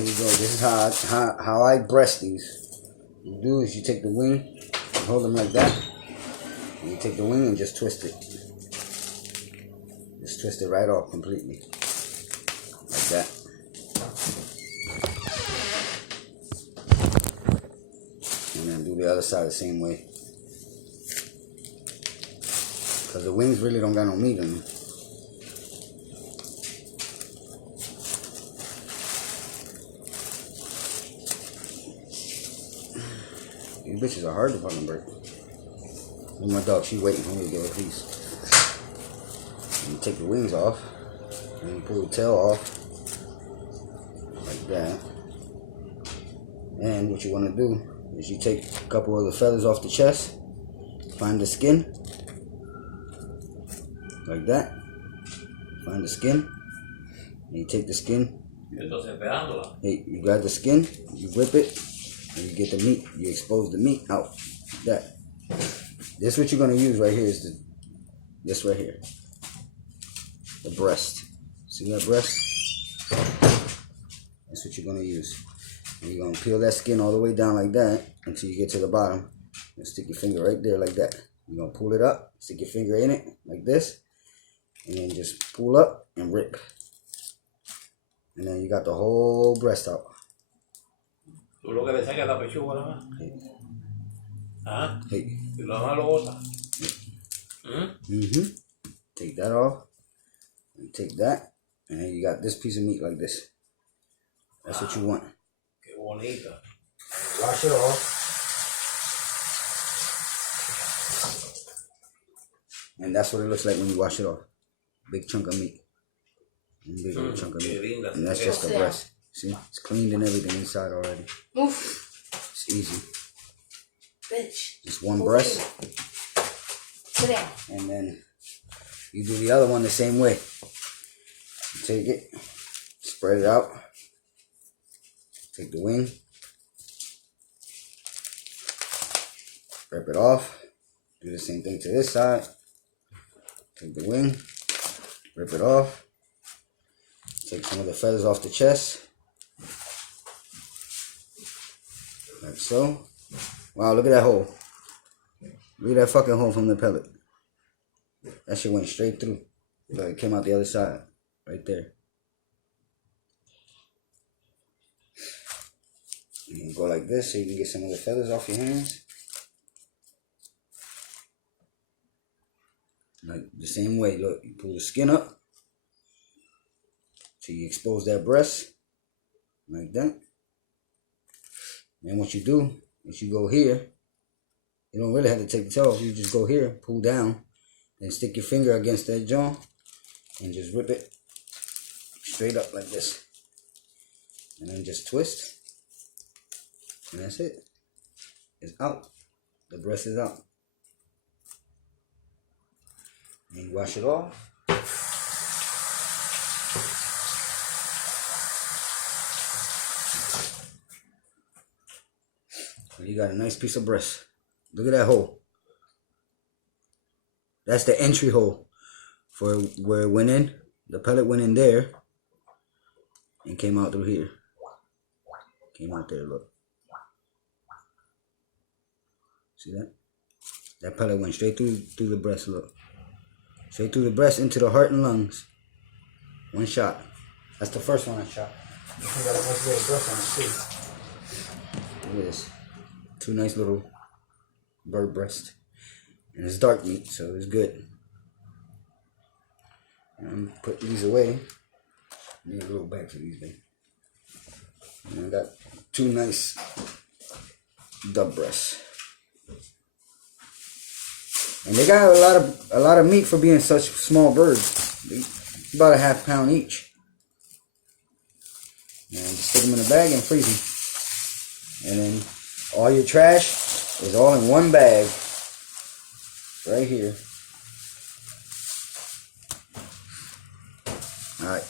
here we go. This is how I breast these. What you do is you take the wing, hold them like that, and you take the wing and just twist it. Just twist it right off completely. Like that. And then do the other side the same way. Because the wings really don't got no meat in them. These bitches are hard to fucking break. And my dog, she's waiting for me to give her a piece. And you take the wings off. And you pull the tail off. Like that. And what you want to do is you take a couple of the feathers off the chest. Find the skin. Like that. Find the skin. And you take the skin. Hey, you grab the skin. You whip it. And you get the meat. You expose the meat out. Like that. This what you're going to use right here is this right here. The breast. See that breast? That's what you're going to use. And you're going to peel that skin all the way down like that until you get to the bottom. And stick your finger right there like that. You're going to pull it up. Stick your finger in it like this. And then just pull up and rip. And then you got the whole breast out. Tú lo que le sacas la pechuga nada más. ¿Ah? Hey. Y lo demás lo botas. Take that off. And take that. And then you got this piece of meat like this. That's what you want. Qué bonita. Wash it off. And that's what it looks like when you wash it off. Big chunk of meat. Big chunk of meat. And that's just the breast. See? It's cleaned and everything inside already. Oof. It's easy. Bitch. Just one breast. Sit down. And then you do the other one the same way. You take it. Spread it out. Take the wing. Rip it off. Do the same thing to this side. Take the wing. Rip it off. Take some of the feathers off the chest. Like so. Wow, look at that hole. Look at that fucking hole from the pellet. That shit went straight through. Like it came out the other side. Right there. You go like this so you can get some of the feathers off your hands. Like the same way. Look, you pull the skin up. So you expose that breast. Like that. And what you do is you go here. You don't really have to take the tail off. You just go here, pull down, then stick your finger against that jaw and just rip it straight up like this. And then just twist. And that's it. It's out. The breast is out. And you wash it off. And you got a nice piece of breast. Look at that hole. That's the entry hole for where it went in. The pellet went in there and came out through here. Came out there, look. See that? That pellet went straight through the breast, look. Straight through the breast into the heart and lungs. One shot. That's the first one I shot. I got a nice little breast on it too. Look at this. Two nice little bird breast. And it's dark meat, so it's good. And I'm putting these away. Need a little bag for these things. And I got two nice dove breasts. And they got a lot of meat for being such small birds. About a ½ pound each. And just stick them in a bag and freeze them. And then all your trash is all in one bag. Right here. Alright.